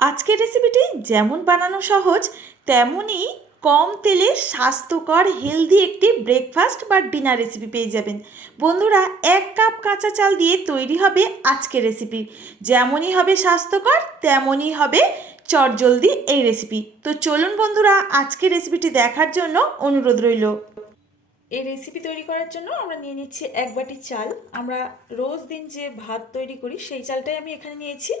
আজকের রেসিপিটি যেমন বানানো সহজ, তেমনই কম তেলে স্বাস্থ্যকর হেলদি একটি ব্রেকফাস্ট বা ডিনার রেসিপি পেয়ে যাবেন। বন্ধুরা, এক কাপ কাঁচা চাল দিয়ে তৈরি হবে আজকের রেসিপি যেমনই হবে স্বাস্থ্যকর, তেমনই হবে চটজলদি এই রেসিপি তো চলুন বন্ধুরা, আজকের রেসিপিটি দেখার জন্য অনুরোধ রইল। এই রেসিপি তৈরি করার জন্য আমরা নিয়ে নিচ্ছি এক বাটি চাল। আমরা রোজ দিন যে ভাত তৈরি করি, সেই চালটাই আমি এখানে নিয়েছি।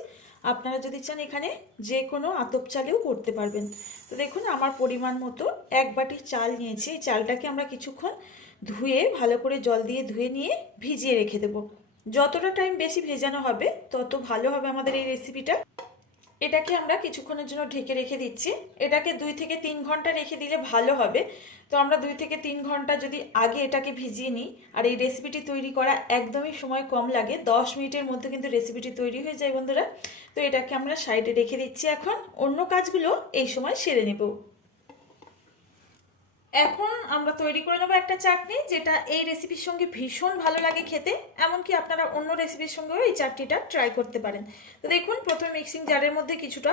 আপনারা যদি চান এখানে যে কোনো আতপ চালেও করতে পারবেন। তো দেখুন, আমার পরিমাণ মতো এক বাটি চাল নিয়েছি। এই চালটাকে আমরা কিছুক্ষণ ধুয়ে, ভালো করে জল দিয়ে ধুয়ে নিয়ে ভিজিয়ে রেখে দেবো। যতটা টাইম বেশি ভেজানো হবে, তত ভালো হবে আমাদের এই রেসিপিটা এটাকে আমরা কিছুক্ষণের জন্য ঢেকে রেখে দিচ্ছি। এটাকে দুই থেকে তিন ঘণ্টা রেখে দিলে ভালো হবে। তো আমরা দুই থেকে তিন ঘণ্টা যদি আগে এটাকে ভিজিয়ে নিই, আর এই রেসিপিটি তৈরি করা একদমই সময় কম লাগে, দশ মিনিটের মধ্যে কিন্তু রেসিপিটি তৈরি হয়ে যায় বন্ধুরা। তো এটাকে আমরা সাইডে রেখে দিচ্ছি এখন, অন্য কাজগুলো এই সময় সেরে নেব। এখন আমরা তৈরি করে নেব একটা চাটনি যেটা এই রেসিপির সঙ্গে ভীষণ ভালো লাগে খেতে, এমনকি আপনারা অন্য রেসিপির সঙ্গেও এই চাটনিটা ট্রাই করতে পারেন। তো দেখুন, প্রথমে মিক্সিং জারের মধ্যে কিছুটা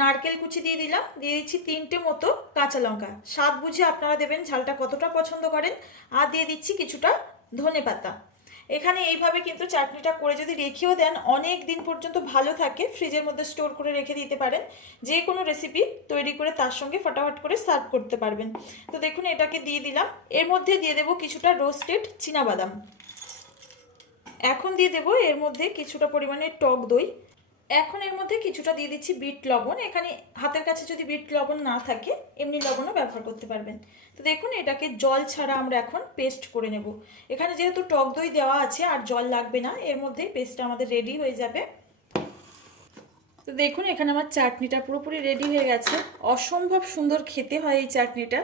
নারকেল কুচি দিয়ে দিলাম, দিয়ে দিচ্ছি তিনটে মতো কাঁচা লঙ্কা। স্বাদ বুঝে আপনারা দেবেন ঝালটা কতটা পছন্দ করেন, আর দিয়ে দিচ্ছি কিছুটা ধনে পাতা এখানে এইভাবে কিন্তু চাটনিটা করে যদি রেখেও দেন, অনেক দিন পর্যন্ত ভালো থাকে। ফ্রিজের মধ্যে স্টোর করে রেখে দিতে পারেন। যে কোনো রেসিপি তৈরি করে তার সঙ্গে ফটাফট করে সার্ভ করতে পারবেন। তো দেখুন, এটাকে দিয়ে দিলাম। এর মধ্যে দিয়ে দেবো কিছুটা রোস্টেড বাদাম এখন দিয়ে দেবো এর মধ্যে কিছুটা পরিমাণে টক দই। এখন এর মধ্যে কিছুটা দিয়ে দিচ্ছি বিট লবণ। এখানে হাতের কাছে যদি বিট লবণ না থাকে, এমনি লবণও ব্যবহার করতে পারবেন। তো দেখুন, এটাকে জল ছাড়া আমরা এখন পেস্ট করে নেব। এখানে যেহেতু টক দই দেওয়া আছে, আর জল লাগবে না, এর মধ্যেই পেস্টটা আমাদের রেডি হয়ে যাবে। তো দেখুন, এখানে আমার চাটনিটা পুরোপুরি রেডি হয়ে গেছে। অসম্ভব সুন্দর খেতে হয় এই চাটনিটা।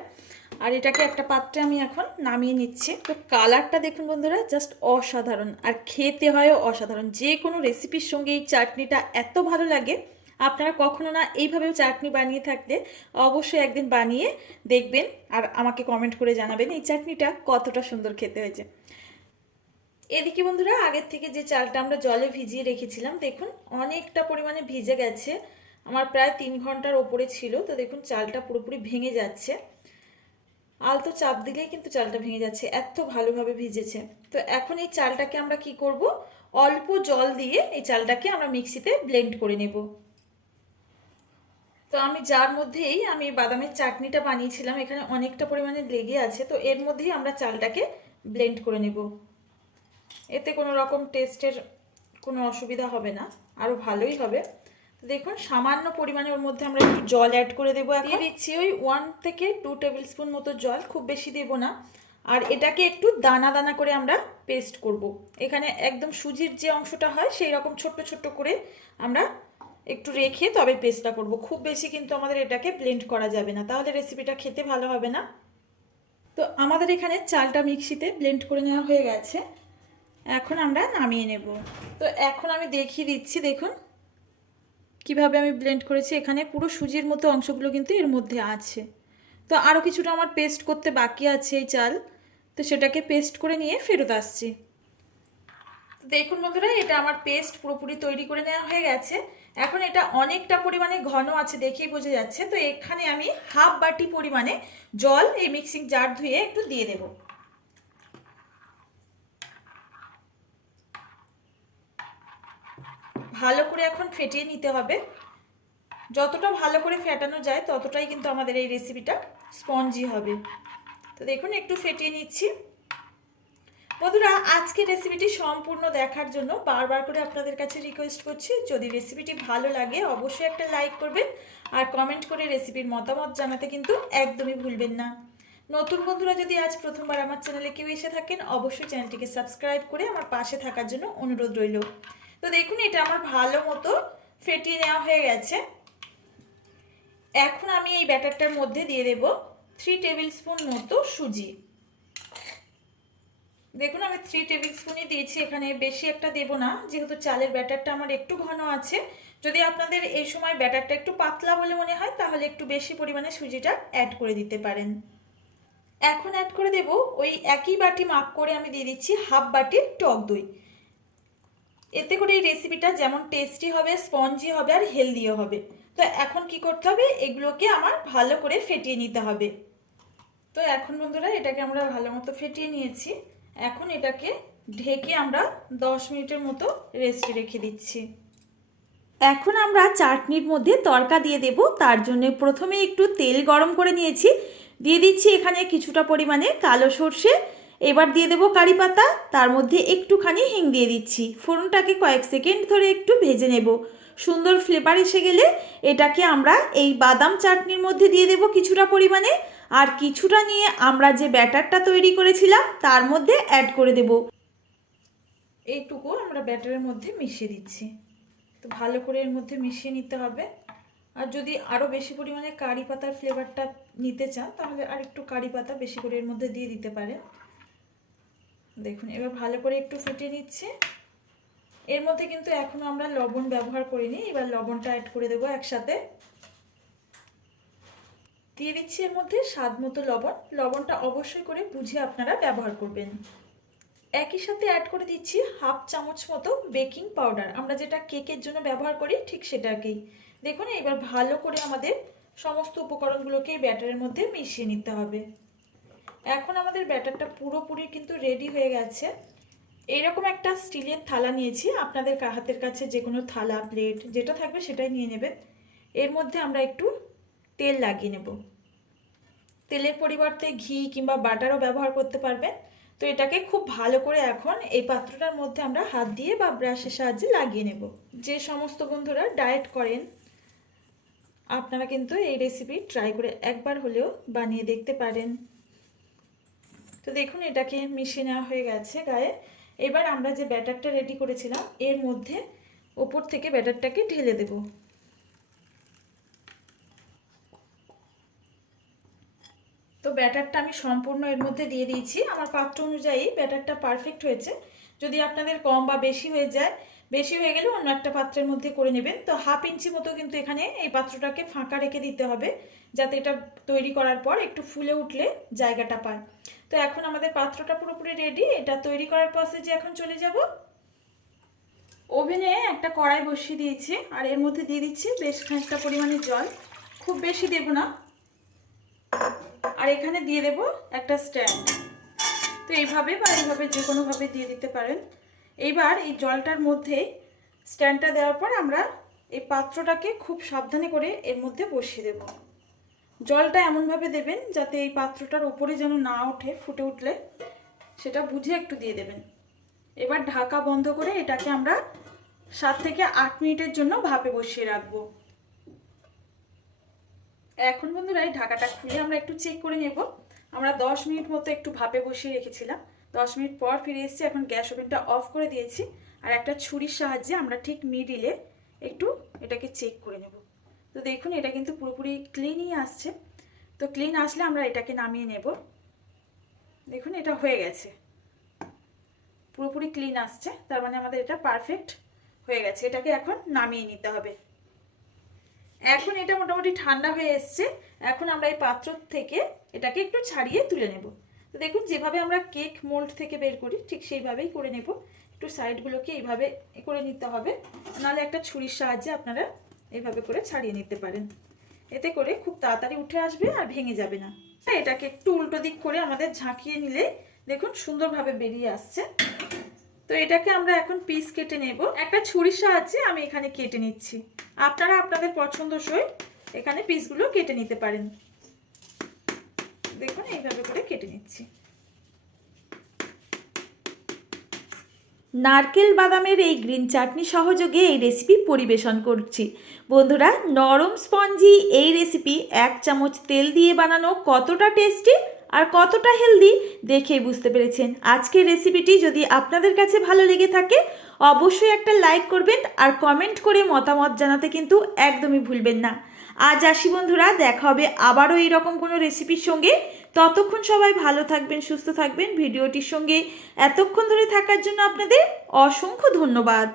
আর এটাকে একটা পাত্রে আমি এখন নামিয়ে নিচ্ছি। তো কালারটা দেখুন বন্ধুরা জাস্ট অসাধারণ। আর খেতে হয়ও অসাধারণ। যে কোনো রেসিপির সঙ্গে এই চাটনিটা এত ভালো লাগে, আপনারা কখনো না এইভাবে চাটনি বানিয়ে থাকলে অবশ্যই একদিন বানিয়ে দেখবেন আর আমাকে কমেন্ট করে জানাবেন এই চাটনিটা কতটা সুন্দর খেতে হয়েছে। এদিকে বন্ধুরা, আগের থেকে যে চালটা আমরা জলে ভিজিয়ে রেখেছিলাম, দেখুন অনেকটা পরিমাণে ভিজে গেছে। আমার প্রায় তিন ঘণ্টার ওপরে ছিল, তো দেখুন চালটা পুরোপুরি ভেঙে যাচ্ছে। আলতো চাপ দিলেই কিন্তু চালটা ভেঙে যাচ্ছে, এত ভালোভাবে ভিজেছে। তো এখন এই চালটাকে আমরা কি করব? অল্প জল দিয়ে এই চালটাকে আমরা মিক্সিতে ব্লেন্ড করে নেব। তো আমি যার মধ্যেই আমি বাদামের চাটনিটা বানিয়েছিলাম, এখানে অনেকটা পরিমাণে লেগে আছে, তো এর মধ্যেই আমরা চালটাকে ব্লেন্ড করে নেব। এতে কোনো রকম টেস্টের কোনো অসুবিধা হবে না, আরও ভালোই হবে। দেখুন সামান্য পরিমাণে ওর মধ্যে আমরা একটু জল অ্যাড করে দেবো দিয়ে দিচ্ছি ওই ওয়ান থেকে টু টেবিল স্পুন মতো জল খুব বেশি দেব না। আর এটাকে একটু দানা দানা করে আমরা পেস্ট করব। এখানে একদম সুজির যে অংশটা হয় সেই রকম ছোট্ট ছোট্ট করে আমরা একটু রেখে তবে পেস্টটা করব। খুব বেশি কিন্তু আমাদের এটাকে ব্লেন্ড করা যাবে না। তাহলে রেসিপিটা খেতে ভালো হবে না। তো আমাদের এখানে চালটা মিক্সিতে ব্লেন্ড করে নেওয়া হয়ে গেছে। এখন আমরা নামিয়ে নেব। তো এখন আমি দেখিয়ে দিচ্ছি দেখুন। কীভাবে আমি ব্লেন্ড করেছি, এখানে পুরো সুজির মতো অংশগুলো কিন্তু এর মধ্যে আছে। তো আরও কিছুটা আমার পেস্ট করতে বাকি আছে এই চাল, তো সেটাকে পেস্ট করে নিয়ে ফেরত আসছি। দেখুন বন্ধুরা, এটা আমার পেস্ট পুরোপুরি তৈরি করে নেওয়া হয়ে গেছে। এখন এটা অনেকটা পরিমাণে ঘন আছে দেখেই বোঝা যাচ্ছে। তো এখানে আমি হাফ বাটি পরিমাণে জল এই মিক্সিং জার ধুয়ে একটু দিয়ে দেবো। ভালো করে এখন ফেটিয়ে নিতে হবে। যতটা ভালো করে ফেটানো যায়, ততটাই কিন্তু আমাদের এই রেসিপিটা স্পঞ্জি হবে। তো দেখুন, একটু ফেটিয়ে নিচ্ছি। বন্ধুরা আজকে রেসিপিটি সম্পূর্ণ দেখার জন্য বারবার করে আপনাদের কাছে রিকোয়েস্ট করছি, যদি রেসিপিটি ভালো লাগে, অবশ্যই একটা লাইক করবেন আর কমেন্ট করে রেসিপির মতামত জানাতে কিন্তু একদমই ভুলবেন না। নতুন বন্ধুরা, যদি আজ প্রথমবার আমার চ্যানেলে কেউ এসে থাকেন, অবশ্যই চ্যানেলটিকে সাবস্ক্রাইব করে আমার পাশে থাকার জন্য অনুরোধ রইল। তো দেখুন, এটা আমার ভালো মতো ফেটিয়ে নেওয়া হয়ে গেছে। এখন আমি এই ব্যাটারটার মধ্যে দিয়ে দেব থ্রি টেবিল স্পুন মতো সুজি। দেখুন, আমি থ্রি টেবিল স্পুনই দিয়েছি, এখানে বেশি একটা দেব না, যেহেতু চালের ব্যাটারটা আমার একটু ঘন আছে। যদি আপনাদের এই সময় ব্যাটারটা একটু পাতলা বলে মনে হয়, তাহলে একটু বেশি পরিমাণে সুজিটা অ্যাড করে দিতে পারেন। এখন অ্যাড করে দেব ওই একই বাটি মাপ করে আমি দিয়ে দিচ্ছি হাফ বাটি টক দই। এতে করে এই রেসিপিটা যেমন টেস্টি হবে স্পঞ্জি হবে আর হেলদিও হবে। তো এখন কি করতে হবে? এগুলোকে আমার ভালো করে ফেটিয়ে নিতে হবে। তো এখন বন্ধুরা এটাকে আমরা ভালো মতো ফেটিয়ে নিয়েছি। এখন এটাকে ঢেকে আমরা দশ মিনিটের মতো রেস্টে রেখে দিচ্ছি। এখন আমরা চাটনির মধ্যে তড়কা দিয়ে দেব। তার জন্য প্রথমে একটু তেল গরম করে নিয়েছি। দিয়ে দিচ্ছি এখানে কিছুটা পরিমাণে কালো সর্ষে এবার দিয়ে দেবো কারি পাতা, তার মধ্যে একটুখানি হিং দিয়ে দিচ্ছি। ফোড়নটাকে কয়েক সেকেন্ড ধরে একটু ভেজে নেব। সুন্দর ফ্লেভার এসে গেলে এটাকে আমরা এই বাদাম চাটনির মধ্যে দিয়ে দেব কিছুটা পরিমাণে। আর কিছুটা নিয়ে আমরা যে ব্যাটারটা তৈরি করেছিলাম, তার মধ্যে অ্যাড করে দেব। এইটুকু আমরা ব্যাটারের মধ্যে মিশিয়ে দিচ্ছি। তো ভালো করে এর মধ্যে মিশিয়ে নিতে হবে। আর যদি আরও বেশি পরিমাণে কারি পাতার ফ্লেভারটা নিতে চান, তাহলে আর একটু কারি পাতা বেশি করে এর মধ্যে দিয়ে দিতে পারেন। দেখুন, এবার ভালো করে একটু ফুটিয়ে নিচ্ছে। এর মধ্যে কিন্তু এখনও আমরা লবণ ব্যবহার করিনি, এবার লবণটা অ্যাড করে দেবো একসাথে। দিয়ে দিচ্ছি এর মধ্যে স্বাদ মতো লবণ। লবণটা অবশ্যই করে বুঝে আপনারা ব্যবহার করবেন। একই সাথে অ্যাড করে দিচ্ছি হাফ চামচ মতো বেকিং পাউডার আমরা যেটা কেকের জন্য ব্যবহার করি ঠিক সেটাকেই। দেখুন, এবার ভালো করে আমাদের সমস্ত উপকরণগুলোকে ব্যাটারের মধ্যে মিশিয়ে নিতে হবে। এখন আমাদের ব্যাটারটা পুরোপুরি কিন্তু রেডি হয়ে গেছে। এরকম একটা স্টিলের থালা নিয়েছি। আপনাদের হাতের কাছে যে কোনো থালা প্লেট যেটা থাকবে সেটাই নিয়ে নেবেন। এর মধ্যে আমরা একটু তেল লাগিয়ে নেব। তেলের পরিবর্তে ঘি কিংবা বাটারও ব্যবহার করতে পারবেন। তো এটাকে খুব ভালো করে এখন এই পাত্রটার মধ্যে আমরা হাত দিয়ে বা ব্রাশের সাহায্যে লাগিয়ে নেব। যে সমস্ত বন্ধুরা ডায়েট করেন, আপনারা কিন্তু এই রেসিপি ট্রাই করে একবার হলেও বানিয়ে দেখতে পারেন। তো দেখুন, এটাকে মিশিয়ে নেওয়া হয়ে গেছে গায়ে। এবার আমরা যে ব্যাটারটা রেডি করেছিলাম, এর মধ্যে ওপর থেকে ব্যাটারটাকে ঢেলে দেব। তো ব্যাটারটা আমি সম্পূর্ণ এর মধ্যে দিয়ে দিয়েছি। আমার পাত্র অনুযায়ী ব্যাটারটা পারফেক্ট হয়েছে। যদি আপনাদের কম বা বেশি হয়ে যায় বেশি হয়ে গেলে অন্য একটা পাত্রের মধ্যে করে নেবেন। তো হাফ ইঞ্চি মতো কিন্তু এখানে এই পাত্রটাকে ফাঁকা রেখে দিতে হবে, যাতে এটা তৈরি করার পর একটু ফুলে উঠলে জায়গাটা পায়। তো এখন আমাদের পাত্রটা পুরোপুরি রেডি এটা তৈরি করার প্রসেসে এখন চলে যাব। ওভেনে একটা কড়াই বসিয়ে দিয়েছি, আর এর মধ্যে দিয়ে দিচ্ছি বেশ খানিকটা পরিমাণে জল। খুব বেশি দেব না। আর এখানে দিয়ে দেব একটা স্ট্যান্ড। তো এইভাবে বা এইভাবে যে কোনোভাবে দিয়ে দিতে পারেন। এইবার এই জলটার মধ্যে স্ট্যান্ডটা দেওয়ার পর আমরা এই পাত্রটাকে খুব সাবধানে করে এর মধ্যে বসিয়ে দেব। জলটা এমনভাবে দেবেন যাতে এই পাত্রটার উপরে যেন না ওঠে, ফুটে উঠলে সেটা বুঝে একটু দিয়ে দেবেন। এবার ঢাকা বন্ধ করে এটাকে আমরা সাত থেকে আট মিনিটের জন্য ভাপে বসিয়ে রাখব। এখন বন্ধুরা এই ঢাকাটা খুলে আমরা একটু চেক করে নেব। আমরা দশ মিনিট মতো একটু ভাপে বসিয়ে রেখেছিলাম। দশ মিনিট পর ফিরে এসেছি, এখন গ্যাস ওভেনটা অফ করে দিয়েছি আর একটা ছুরির সাহায্যে আমরা ঠিক মিডিলে একটু এটাকে চেক করে নেব। তো দেখুন, এটা কিন্তু পুরোপুরি ক্লিনই আসছে। তো ক্লিন আসলে আমরা এটাকে নামিয়ে নেব। দেখুন, এটা হয়ে গেছে। পুরোপুরি ক্লিন আসছে, তার মানে আমাদের এটা পারফেক্ট হয়ে গেছে। এটাকে এখন নামিয়ে নিতে হবে। এখন এটা মোটামুটি ঠান্ডা হয়ে এসছে। এখন আমরা এই পাত্র থেকে এটাকে একটু ছাড়িয়ে তুলে নেব। তো দেখুন, যেভাবে আমরা কেক মোল্ড থেকে বের করি, ঠিক সেইভাবেই করে নেব। একটু সাইডগুলোকে এইভাবে করে নিতে হবে। নাহলে একটা ছুরির সাহায্যে আপনারা এইভাবে করে ছাড়িয়ে নিতে পারেন। এতে করে খুব তাড়াতাড়ি উঠে আসবে আর ভেঙে যাবে না। এটাকে একটু উল্টো দিক করে আমাদের ঝাঁকিয়ে নিলে দেখুন সুন্দরভাবে বেরিয়ে আসছে। তো এটাকে আমরা এখন পিস কেটে নেব। একটা ছুরির সাহায্যে আমি এখানে কেটে নিচ্ছি। আপনারা আপনাদের পছন্দসই এখানে পিসগুলো কেটে নিতে পারেন। দেখুন, এইভাবে করে কেটে নিচ্ছি। নারকেল বাদামের এই গ্রিন চাটনি সহযোগে এই রেসিপি পরিবেশন করছি। বন্ধুরা, নরম স্পঞ্জি, এই রেসিপি এক চামচ তেল দিয়ে বানানো কতটা টেস্টি আর কতটা হেলদি দেখেই বুঝতে পেরেছেন। আজকের রেসিপিটি যদি আপনাদের কাছে ভালো লেগে থাকে, অবশ্যই একটা লাইক করবেন আর কমেন্ট করে মতামত জানাতে কিন্তু একদমই ভুলবেন না। আজ আসি বন্ধুরা, দেখা হবে আবারও এইরকম কোনো রেসিপির সঙ্গে। ততক্ষণ সবাই ভালো থাকবেন, সুস্থ থাকবেন। ভিডিওটির সঙ্গে এতক্ষণ ধরে থাকার জন্য আপনাদের অসংখ্য ধন্যবাদ।